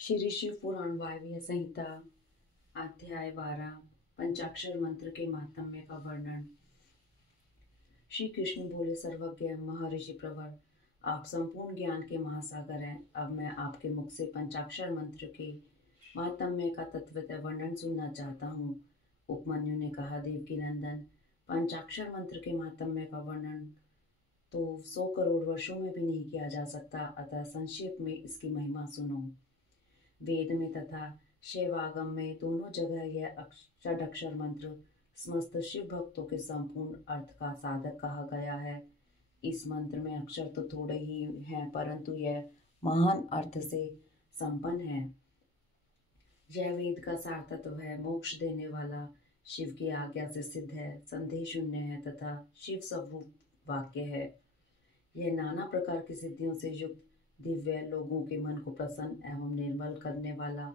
श्री शिव पुराण वायव्य संहिता अध्याय 12 पंचाक्षर मंत्र के महात्म्य का वर्णन। श्री कृष्ण बोले, सर्वज्ञ महर्षि प्रवर, आप संपूर्ण ज्ञान के महासागर हैं। अब मैं आपके मुख से पंचाक्षर मंत्र के महात्म्य का तत्वतः वर्णन सुनना चाहता हूँ। उपमन्यु ने कहा, देवकी नंदन, पंचाक्षर मंत्र के महात्म्य का वर्णन तो 100 करोड़ वर्षों में भी नहीं किया जा सकता, अतः संक्षेप में इसकी महिमा सुनो। वेद में तथा शैवागम में दोनों जगह यह षडाक्षर मंत्र समस्त शिव भक्तों के संपूर्ण अर्थ का साधक कहा गया है। इस मंत्र में अक्षर तो थोड़े ही हैं, परंतु यह महान अर्थ से संपन्न है। यह वेद का सार तत्व है, मोक्ष देने वाला, शिव की आज्ञा से सिद्ध है, संदेह शून्य है तथा शिव स्वरूप वाक्य है। यह नाना प्रकार की सिद्धियों से युक्त दिव्य, लोगों के मन को प्रसन्न एवं निर्मल करने वाला,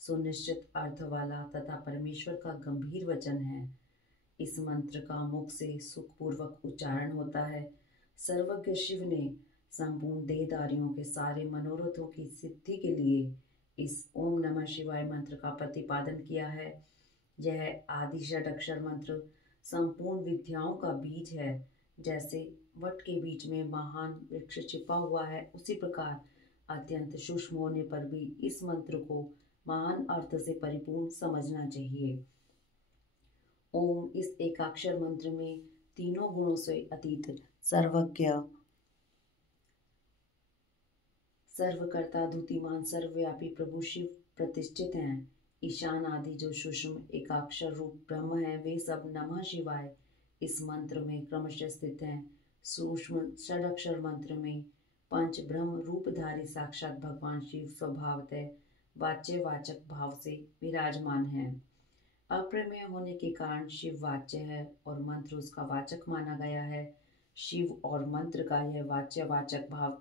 सुनिश्चित अर्थ वाला तथा परमेश्वर का गंभीर वचन है। इस मंत्र का मुख से सुखपूर्वक उच्चारण होता है। सर्वज्ञ शिव ने संपूर्ण देहधारियों के सारे मनोरथों की सिद्धि के लिए इस ओम नमः शिवाय मंत्र का प्रतिपादन किया है। यह आदि षडाक्षर मंत्र संपूर्ण विद्याओं का बीज है। जैसे वट के बीच में महान वृक्ष छिपा हुआ है, उसी प्रकार अत्यंत सूक्ष्म होने पर भी इस मंत्र को महान अर्थ से परिपूर्ण समझना चाहिए। ओम इस एकाक्षर मंत्र में तीनों गुणों से अतीत सर्वज्ञ, सर्वकर्ता, द्युतिमान, सर्वव्यापी प्रभु शिव प्रतिष्ठित हैं। ईशान आदि जो सूक्ष्म एकाक्षर रूप ब्रह्म है, वे सब नमः शिवाय इस मंत्र में क्रमशः स्थित हैं। सूक्ष्म षडाक्षर मंत्र में पंच ब्रह्म रूपधारी साक्षात भगवान शिव स्वभावतः वाच्यवाचक भाव से विराजमान है। अप्रमेय होने के कारण शिव वाच्य है और मंत्र उसका वाचक माना गया है। शिव और मंत्र का यह वाच्यवाचक भाव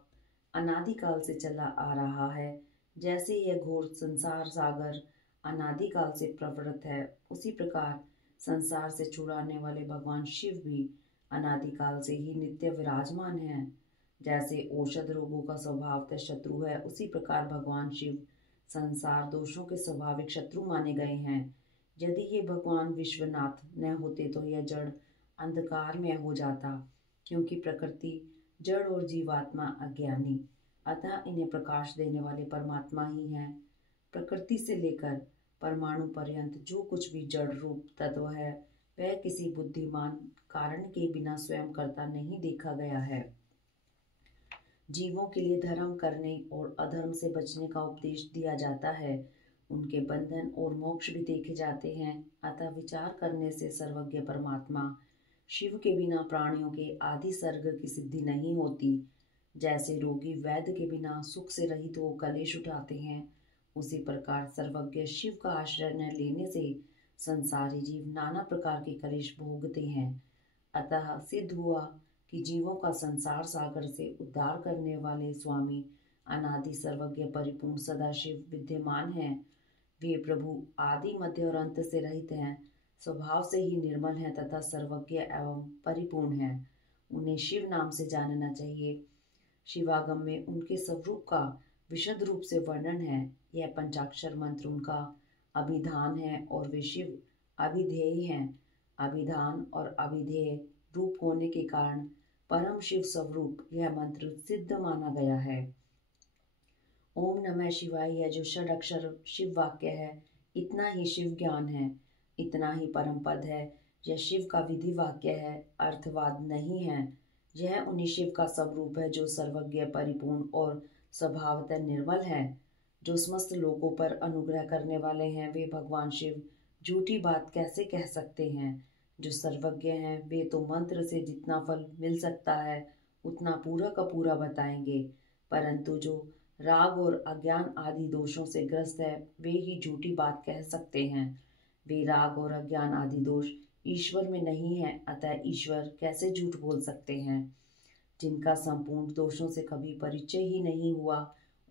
अनादिकाल से चला आ रहा है। जैसे यह घोर संसार सागर अनादिकाल से प्रवृत्त है, उसी प्रकार संसार से छुड़ाने वाले भगवान शिव भी अनादिकाल से ही नित्य विराजमान है। जैसे औषध रोगों का स्वभावतः शत्रु है, उसी प्रकार भगवान शिव संसार दोषों के स्वाभाविक शत्रु माने गए हैं। यदि ये भगवान विश्वनाथ न होते तो यह जड़ अंधकार में हो जाता, क्योंकि प्रकृति जड़ और जीवात्मा अज्ञानी, अतः इन्हें प्रकाश देने वाले परमात्मा ही हैं। प्रकृति से लेकर परमाणु पर्यंत जो कुछ भी जड़ रूप तत्व है, वह किसी बुद्धिमान कारण के बिना स्वयं करता नहीं देखा गया है। जीवों के लिए धर्म करने और अधर्म से बचने का उपदेश दिया जाता है। उनके बंधन और मोक्ष भी देखे जाते हैं। अतः विचार करने से सर्वज्ञ परमात्मा शिव के बिना प्राणियों के आदि सर्ग की सिद्धि नहीं होती। जैसे रोगी वैद्य के बिना सुख से रहित हो कलेश उठाते हैं, उसी प्रकार सर्वज्ञ शिव का आश्रय न लेने से संसारी जीव नाना प्रकार के कलेश भोगते हैं। अतः सिद्ध हुआ कि जीवों का संसार सागर से उद्धार करने वाले स्वामी अनादि सर्वज्ञ परिपूर्ण सदाशिव विद्यमान हैं। वे प्रभु आदि मध्य और अंत से रहित हैं, स्वभाव से ही निर्मल हैं तथा सर्वज्ञ एवं परिपूर्ण हैं। उन्हें शिव नाम से जानना चाहिए। शिवागम में उनके स्वरूप का विशद रूप से वर्णन है। यह पंचाक्षर मंत्र उनका अभिधान है और वे शिव अभिधेय हैं। अभिधान और अभिधेय रूप होने के कारण परम शिव स्वरूप यह मंत्र सिद्ध माना गया है। ओम नमः शिवाय यह जो षडाक्षर शिव वाक्य है, इतना ही शिव ज्ञान है, इतना ही परम पद है। यह शिव का विधि वाक्य है, अर्थवाद नहीं है। यह उन्हीं शिव का स्वरूप है जो सर्वज्ञ परिपूर्ण और स्वभावतः निर्मल है, जो समस्त लोगों पर अनुग्रह करने वाले हैं। वे भगवान शिव झूठी बात कैसे कह सकते हैं? जो सर्वज्ञ हैं वे तो मंत्र से जितना फल मिल सकता है उतना पूरा का पूरा बताएंगे, परंतु जो राग और अज्ञान आदि दोषों से ग्रस्त है वे ही झूठी बात कह सकते हैं। वे राग और अज्ञान आदि दोष ईश्वर में नहीं है, अतः ईश्वर कैसे झूठ बोल सकते हैं? जिनका संपूर्ण दोषों से कभी परिचय ही नहीं हुआ,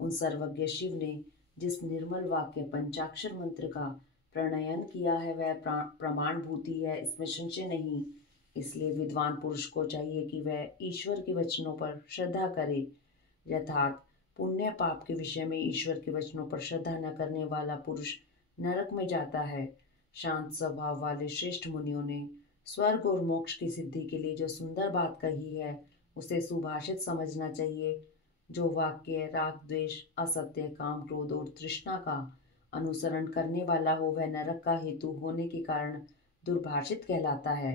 उन सर्वज्ञ शिव ने जिस निर्मल वाक्य पंचाक्षर मंत्र का प्रणयन किया है वह प्रमाणभूति है, इसमें संशय नहीं। इसलिए विद्वान पुरुष को चाहिए कि वह ईश्वर के वचनों पर श्रद्धा करे। यथार्थ पुण्य पाप के विषय में ईश्वर के वचनों पर श्रद्धा न करने वाला पुरुष नरक में जाता है। शांत स्वभाव वाले श्रेष्ठ मुनियों ने स्वर्ग और मोक्ष की सिद्धि के लिए जो सुंदर बात कही है उसे सुभाषित समझना चाहिए। जो वाक्य राग द्वेष असत्य काम क्रोध और तृष्णा का अनुसरण करने वाला हो वह नरक का हेतु होने के कारण दुर्भाषित कहलाता है।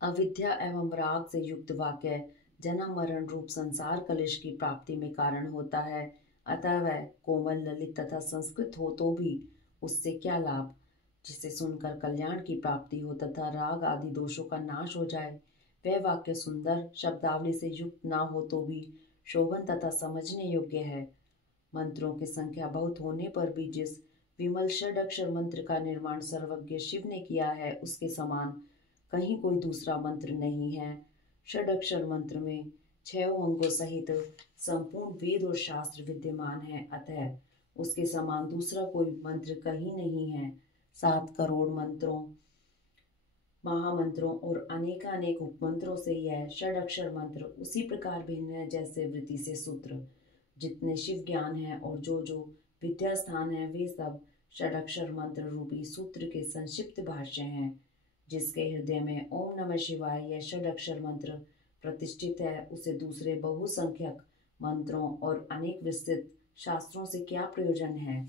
अविद्या एवं राग से युक्त वाक्य जन्म मरण रूप संसार कलेश की प्राप्ति में कारण होता है। अतः वह कोमल ललित तथा संस्कृत हो तो भी उससे क्या लाभ, जिसे सुनकर कल्याण की प्राप्ति हो तथा राग आदि दोषों का नाश हो जाए। वह वाक्य सुंदर शब्दावली से युक्त ना हो तो भी शोभन तथा समझने योग्य है। मंत्रों की संख्या बहुत होने पर भी जिस विमल षडक्षर मंत्र का निर्माण सर्वज्ञ शिव ने किया है उसके समान कहीं कोई दूसरा मंत्र नहीं है। षडक्षर मंत्र में 6 अंगों सहित संपूर्ण वेद और शास्त्र विद्यमान है, अतः उसके समान दूसरा कोई मंत्र कहीं नहीं है। 7 करोड़ मंत्रों महामंत्रों और अनेकानेक उपमंत्रों से यह षडक्षर मंत्र उसी प्रकार भिन्न है जैसे वृत्ति से सूत्र। जितने शिव ज्ञान है और जो जो विद्या स्थान है वे सब षडक्षर मंत्र रूपी सूत्र के संक्षिप्त भाष्य हैं। जिसके हृदय में ओम नमः शिवाय यह षडक्षर मंत्र प्रतिष्ठित है उसे दूसरे बहुसंख्यक मंत्रों और अनेक विस्तृत शास्त्रों से क्या प्रयोजन है।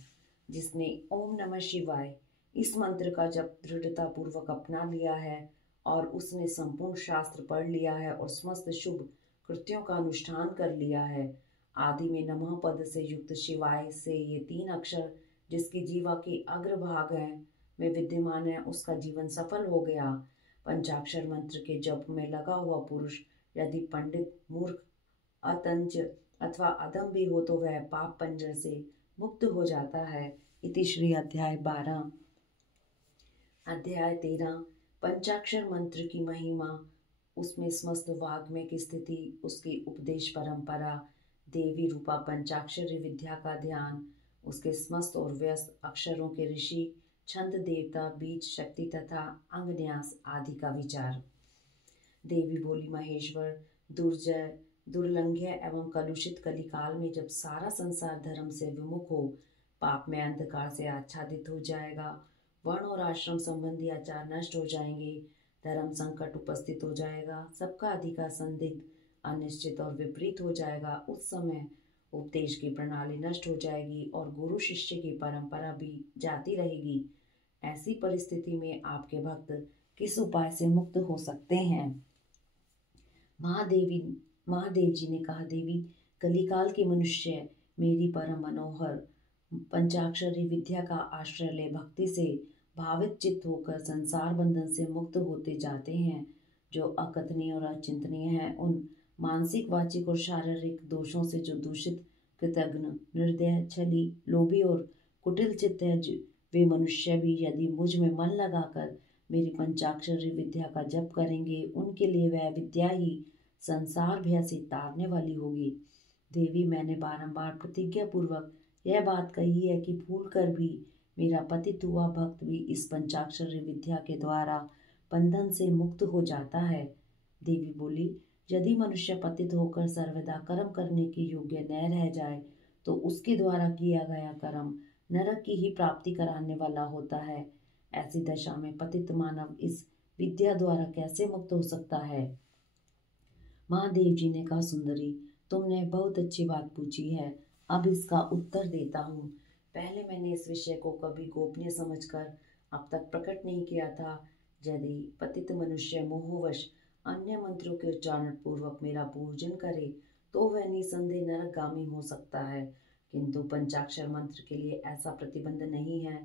जिसने ओम नमः शिवाय इस मंत्र का जब दृढ़ता पूर्वक अपना लिया है और उसने संपूर्ण शास्त्र पढ़ लिया है और समस्त शुभ कृत्यों का अनुष्ठान कर लिया है। आदि में नमः पद से युक्त शिवाय से ये 3 अक्षर जिसकी जीवा के अग्रभाग है में विद्यमान है उसका जीवन सफल हो गया। पंचाक्षर मंत्र के जप में लगा हुआ पुरुष यदि पंडित मूर्ख अतंज अथवा अधम भी हो तो वह पाप पंजर से मुक्त हो जाता है। इति श्री अध्याय 12। अध्याय 13 पंचाक्षर मंत्र की महिमा, उसमें समस्त वाग्मय की स्थिति, उसकी उपदेश परंपरा, देवी रूपा पंचाक्षरी विद्या का ध्यान, उसके समस्त और व्यस्त अक्षरों के ऋषि, छंद देवता, बीज शक्ति तथा अंगन्यास आदि का विचार। देवी बोली, महेश्वर, दुर्जय दुर्लंघ्य एवं कलुषित कलिकाल में जब सारा संसार धर्म से विमुख हो पाप में अंधकार से आच्छादित हो जाएगा, वर्ण और आश्रम संबंधी आचार नष्ट हो जाएंगे, धर्म संकट उपस्थित हो जाएगा, सबका अधिकार संदिग्ध अनिश्चित और विपरीत हो जाएगा, उस समय उपदेश की प्रणाली नष्ट हो जाएगी और गुरु शिष्य की परंपरा भी जाती रहेगी। ऐसी परिस्थिति में आपके भक्त किस उपाय से मुक्त हो सकते हैं। महादेव जी ने कहा, देवी कलिकाल के मनुष्य मेरी परम मनोहर पंचाक्षरी विद्या का आश्रय ले भक्ति से भावित चित्त होकर संसार बंधन से मुक्त होते जाते हैं। जो अकथनीय और अचिंतनीय है, उन मानसिक वाचिक और शारीरिक दोषों से जो दूषित कृतघ्न निर्दय छली लोभी और कुटिल चित्त है, वे मनुष्य भी यदि मुझ में मन लगाकर मेरी पंचाक्षरी विद्या का जप करेंगे उनके लिए वह विद्या ही संसार भय से तारने वाली होगी। देवी, मैंने बारंबार प्रतिज्ञा पूर्वक यह बात कही है कि भूल कर भी मेरा पतित हुआ भक्त भी इस पंचाक्षरी विद्या के द्वारा बंधन से मुक्त हो जाता है। देवी बोली, यदि मनुष्य पतित होकर सर्वदा कर्म करने के योग्य न रह जाए तो उसके द्वारा किया गया कर्म नरक की ही प्राप्ति कराने वाला होता है। ऐसी दशा में पतित मानव इस विद्या द्वारा कैसे मुक्त हो सकता है। महादेव जी ने कहा, सुंदरी, तुमने बहुत अच्छी बात पूछी है, अब इसका उत्तर देता हूँ। पहले मैंने इस विषय को कभी गोपनीय समझकर अब तक प्रकट नहीं किया था। यदि पतित मनुष्य मोहवश अन्य मंत्रों के उच्चारण पूर्वक मेरा पूजन करे तो वह निसंदेह नरकगामी हो सकता है, किंतु पंचाक्षर मंत्र के लिए ऐसा प्रतिबंध नहीं है।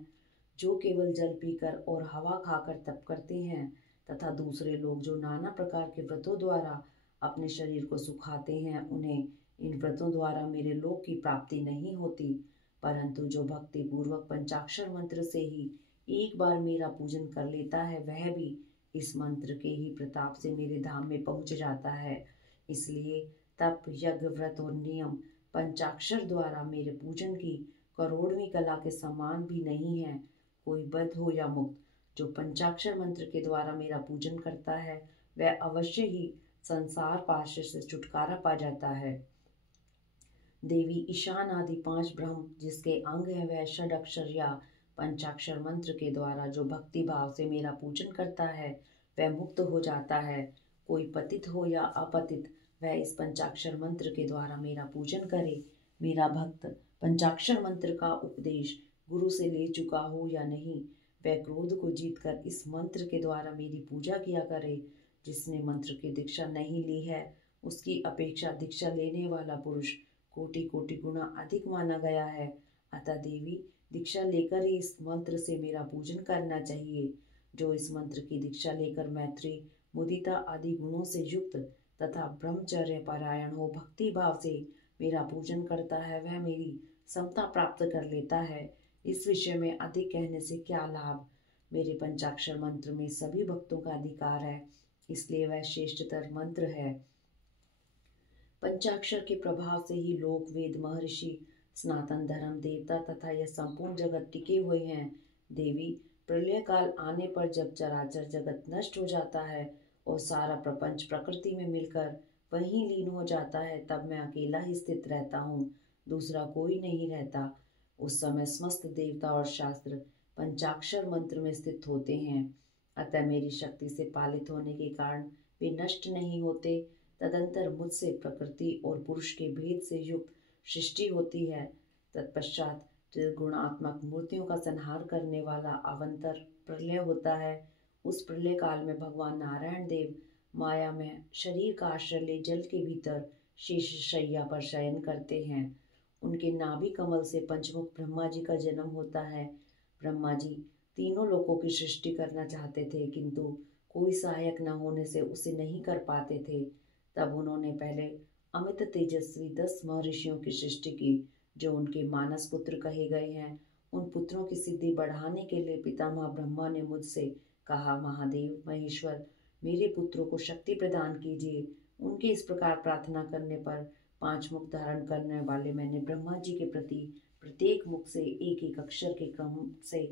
जो केवल जल पीकर और हवा खाकर तप करते हैं तथा दूसरे लोग जो नाना प्रकार के व्रतों द्वारा अपने शरीर को सुखाते हैं, उन्हें इन व्रतों द्वारा मेरे लोक की प्राप्ति नहीं होती, परंतु जो भक्ति पूर्वक पंचाक्षर मंत्र से ही एक बार मेरा पूजन कर लेता है वह भी इस मंत्र के ही प्रताप से मेरे धाम में पहुंच जाता है। इसलिए तप, यज्ञ, व्रत और नियम पंचाक्षर द्वारा मेरे पूजन की करोड़वीं कला के समान भी नहीं है। कोई बद्ध हो या मुक्त, जो पंचाक्षर मंत्र के द्वारा मेरा पूजन करता है वह अवश्य ही संसार पाश से छुटकारा पा जाता है। देवी ईशान आदि 5 ब्रह्म जिसके अंग हैं वह षडाक्षर या पंचाक्षर मंत्र के द्वारा जो भक्ति भाव से मेरा पूजन करता है वह मुक्त हो जाता है। कोई पतित हो या अपतित वह इस पंचाक्षर मंत्र के द्वारा मेरा पूजन करे। मेरा भक्त पंचाक्षर मंत्र का उपदेश गुरु से ले चुका हो या नहीं, वह क्रोध को जीतकर इस मंत्र के द्वारा मेरी पूजा किया करे। जिसने मंत्र की दीक्षा नहीं ली है उसकी अपेक्षा दीक्षा लेने वाला पुरुष कोटि कोटि गुना अधिक माना गया है। अतः देवी दीक्षा लेकर ही इस मंत्र से मेरा पूजन करना चाहिए। जो इस मंत्र की दीक्षा लेकर मैत्री मुदिता आदि गुणों से युक्त तथा ब्रह्मचर्य परायण हो भक्ति भाव से मेरा पूजन करता है वह मेरी समता प्राप्त कर लेता है। इस विषय में अधिक कहने से क्या लाभ। मेरे पंचाक्षर मंत्र में सभी भक्तों का अधिकार है, इसलिए वह श्रेष्ठतर मंत्र है। पंचाक्षर के प्रभाव से ही लोक वेद महर्षि सनातन धर्म देवता तथा यह संपूर्ण जगत टिके हुए हैं। देवी प्रलय काल आने पर जब चराचर जगत नष्ट हो जाता है और सारा प्रपंच प्रकृति में मिलकर वहीं लीन हो जाता है तब मैं अकेला ही स्थित रहता हूँ, दूसरा कोई नहीं रहता। उस समय समस्त देवता और शास्त्र पंचाक्षर मंत्र में स्थित होते हैं। अतः मेरी शक्ति से पालित होने के कारण वे नष्ट नहीं होते। तदंतर मुझसे प्रकृति और पुरुष के भेद से युक्त सृष्टि होती है। तत्पश्चात त्रिगुणात्मक मूर्तियों का संहार करने वाला अवंतर प्रलय होता है। उस प्रलय काल में भगवान नारायण देव माया में शरीर का आश्रय ले जल के भीतर शेष शैया पर शयन करते हैं। उनके नाभि कमल से पंचमुख ब्रह्मा जी का जन्म होता है। ब्रह्मा जी तीनों लोकों की सृष्टि करना चाहते थे किंतु कोई सहायक न होने से उसे नहीं कर पाते थे। तब उन्होंने पहले अमित तेजस्वी 10 महर्षियों की सृष्टि की जो उनके मानस पुत्र कहे गए हैं। उन पुत्रों की सिद्धि बढ़ाने के लिए पितामह ब्रह्मा ने मुझसे कहा, महादेव महेश्वर मेरे पुत्रों को शक्ति प्रदान कीजिए। उनके इस प्रकार प्रार्थना करने पर 5 मुख धारण करने वाले मैंने ब्रह्मा जी के प्रति प्रत्येक मुख से एक एक अक्षर के क्रम से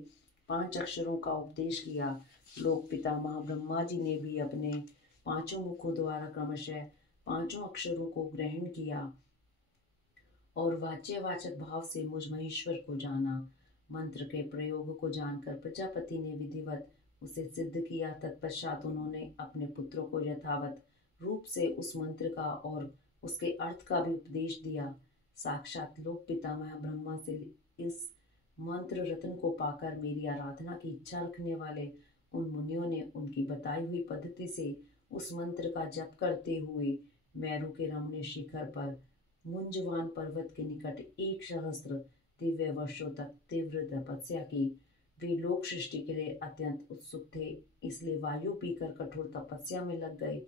5 अक्षरों का उपदेश किया। लोक पितामह ब्रह्मा जी ने भी अपने 5 मुखों द्वारा क्रमशः 5 अक्षरों को ग्रहण किया और वाच्यवाचक भाव से मुझ महेश्वर को जाना। मंत्र के प्रयोग को जानकर प्रजापति ने विधिवत उसे सिद्ध किया। तत्पश्चात उन्होंने अपने पुत्रों को यथावत रूप से उस मंत्र का और उसके अर्थ का भी उपदेश दिया। साक्षात लोक पितामह ब्रह्मा से इस मंत्र रत्न को पाकर मेरी आराधना की इच्छा रखने वाले उन मुनियों ने उनकी बताई हुई पद्धति से उस मंत्र का जप करते हुए मेरू के रमणीय शिखर पर मुंजवान पर्वत के निकट 1 सहस्त्र दिव्य वर्षों तक तीव्र तपस्या की। वे लोक सृष्टि के लिए अत्यंत उत्सुक थे, इसलिए वायु पीकर कठोर तपस्या में लग गए।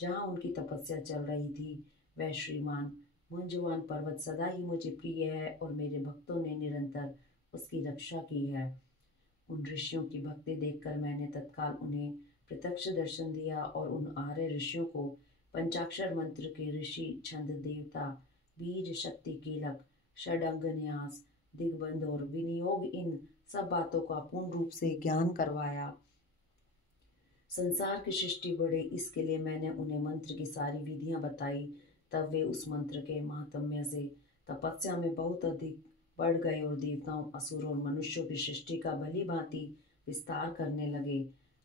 जहाँ उनकी तपस्या चल रही थी वह श्रीमान मुंजवान पर्वत सदा ही मुझे प्रिय है और मेरे भक्तों ने निरंतर उसकी रक्षा की है। उन ऋषियों की भक्ति देखकर मैंने तत्काल उन्हें प्रत्यक्ष दर्शन दिया और उन आर्य ऋषियों को पंचाक्षर मंत्र के ऋषि छंद देवता बीज शक्ति कीलक षडंग न्यास दिग्बंध और विनियोग इन सब बातों का पूर्ण रूप से ज्ञान करवाया। संसार की सृष्टि बढ़े इसके लिए मैंने उन्हें मंत्र की सारी विधियां बताई। तब वे उस मंत्र के महात्म्य से तपस्या में बहुत अधिक बढ़ गए और देवताओं असुरों और मनुष्यों की सृष्टि का भली भांति विस्तार करने लगे।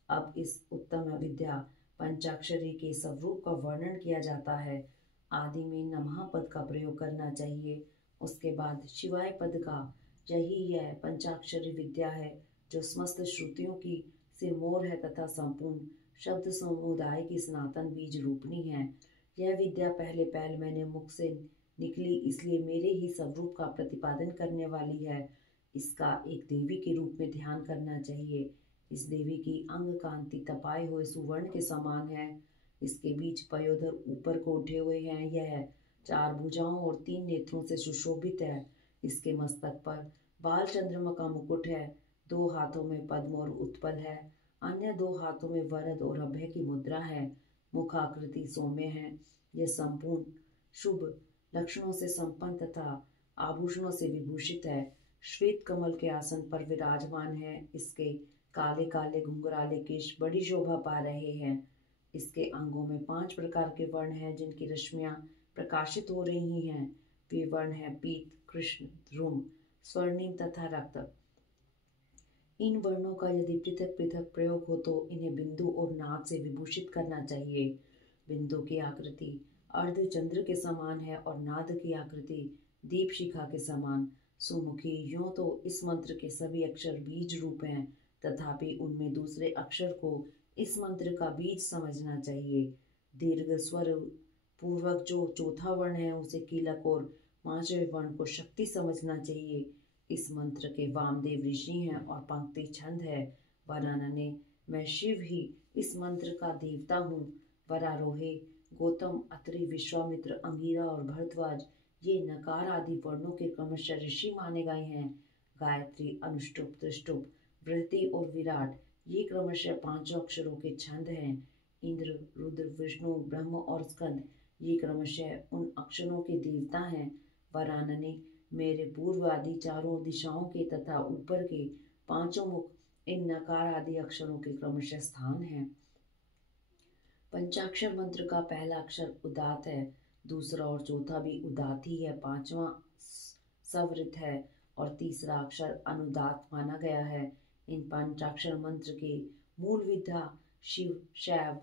अब इस उत्तम विद्या पंचाक्षरी के स्वरूप का वर्णन किया जाता है। आदि में नमः पद का प्रयोग करना चाहिए, उसके बाद शिवाय पद का। यही यह पंचाक्षरी विद्या है जो समस्त श्रुतियों की सिरमौर है तथा संपूर्ण शब्द समुदाय की सनातन बीज रूपनी है। यह विद्या पहले पहल मैंने मुख से निकली इसलिए मेरे ही स्वरूप का प्रतिपादन करने वाली है। इसका एक देवी के रूप में ध्यान करना चाहिए। इस देवी की अंग कांति तपाए हुए सुवर्ण के समान है। इसके बीच पयोधर ऊपर को उठे हुए हैं। यह 4 भुजाओं और 3 नेत्रों से सुशोभित है। इसके मस्तक पर बाल चंद्रमा का मुकुट है। 2 हाथों में पद्म और उत्पल है। अन्य 2 हाथों में वरद और अभय की मुद्रा है। मुखाकृति सौम्य है। यह संपूर्ण शुभ लक्षणों से संपन्न तथा आभूषणों से विभूषित है। श्वेत कमल के आसन पर विराजमान है। इसके काले काले घुंघराले केश बड़ी शोभा पा रहे हैं। इसके अंगों में 5 प्रकार के वर्ण हैं जिनकी रश्मियां प्रकाशित हो रही हैं। वे वर्ण हैं पीत, कृष्ण, ध्रुम, स्वर्णिम तथा रक्त। इन वर्णों का यदि पृथक पृथक प्रयोग हो तो इन्हें बिंदु और नाद से विभूषित करना चाहिए। बिंदु की आकृति अर्धचंद्र के समान है और नाद की आकृति दीप शिखा के समान सुमुखी। यूं तो इस मंत्र के सभी अक्षर बीज रूप हैं, तथापि उनमें दूसरे अक्षर को इस मंत्र का बीज समझना चाहिए। दीर्घ स्वर पूर्वक जो चौथा वर्ण है उसे कीलक और पांचवें वर्ण को शक्ति समझना चाहिए। इस मंत्र के वामदेव ऋषि हैं और पंक्ति छंद है वरानने, मैं शिव ही इस मंत्र का देवता हूँ। वरारोहे, गौतम, अत्रि, विश्वामित्र, अंगिरा और भरद्वाज ये नकार आदि वर्णों के क्रमशः ऋषि माने गए हैं। गायत्री, अनुष्टुप, त्रिष्टुप, बृहति और विराट ये क्रमशः पांचों अक्षरों के छंद हैं। इंद्र, रुद्र, विष्णु, ब्रह्म और स्कंद ये क्रमशः उन अक्षरों के देवता हैं। वरानने, मेरे पूर्व आदि चारों दिशाओं के तथा ऊपर के पांचों मुख इन नकार आदि अक्षरों के क्रमशः स्थान हैं। पंचाक्षर मंत्र का पहला अक्षर उदात है, दूसरा और चौथा भी उदात ही है, पांचवा सवृत है और तीसरा अक्षर अनुदात माना गया है। इन पंचाक्षर मंत्र के मूल विद्या शिव, शैव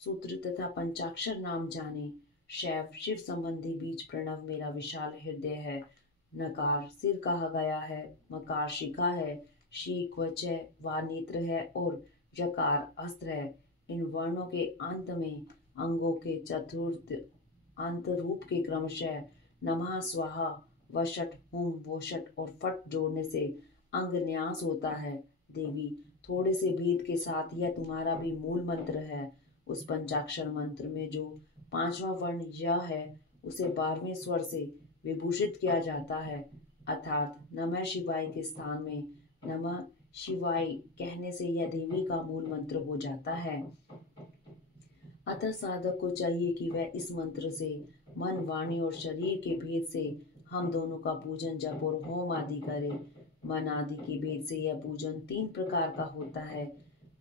सूत्र तथा पंचाक्षर नाम जाने। शैव शिव संबंधी बीज प्रणव मेरा विशाल हृदय है। नकार सिर कहा गया है, मकार शिखा है, शीख व च व नेत्र है और यकार अस्त्र है। इन वर्णों के अंत में अंगों के चतुर्थ अंत रूप के क्रमशः नमः, स्वाहा, वषट, हुम, वोषट और फट जोड़ने से अंग न्यास होता है। देवी, थोड़े से भेद के साथ यह तुम्हारा भी मूल मंत्र है। उस पंचाक्षर मंत्र में जो पांचवा वर्ण य है उसे 12वें स्वर से विभूषित किया जाता है, अर्थात नमः शिवाय के स्थान में नमः शिवाय कहने से यह देवी का मूल मंत्र हो जाता है। अतः साधक को चाहिए कि वह इस मंत्र से मन, वाणी और शरीर के भेद से हम दोनों का पूजन, जप और होम आदि करे। मन आदि के भेद से यह पूजन 3 प्रकार का होता है,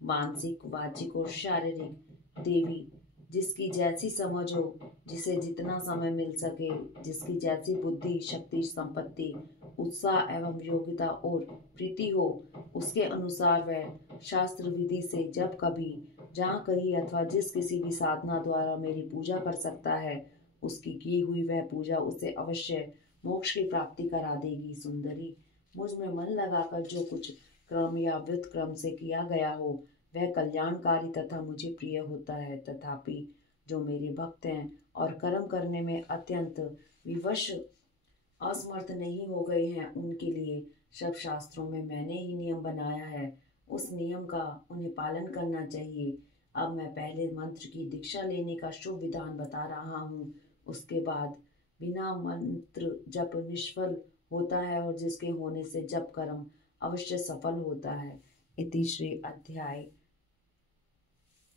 मानसिक, वाचिक और शारीरिक। देवी, जिसकी जैसी समझ हो, जिसे जितना समय मिल सके, जिसकी जैसी बुद्धि, शक्ति, संपत्ति, उत्साह एवं योग्यता और प्रीति हो, उसके अनुसार वह शास्त्र विधि से जब कभी, जहाँ कहीं अथवा जिस किसी भी साधना द्वारा मेरी पूजा कर सकता है, उसकी की हुई वह पूजा उसे अवश्य मोक्ष की प्राप्ति करा देगी। सुंदरी, मुझ में मन लगाकर जो कुछ क्रम या व्युत क्रम से किया गया हो वह कल्याणकारी तथा मुझे प्रिय होता है, तथापि जो मेरे भक्त हैं और कर्म करने में अत्यंत विवश असमर्थ नहीं हो गए हैं, उनके लिए सब शास्त्रों में मैंने ही नियम बनाया है, उस नियम का उन्हें पालन करना चाहिए। अब मैं पहले मंत्र की दीक्षा लेने का शुभ विधान बता रहा हूँ, उसके बाद बिना मंत्र जप निष्फल होता है और जिसके होने से जप कर्म अवश्य सफल होता है। इति श्री अध्याय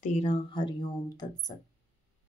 13। हरिओम तत्सत।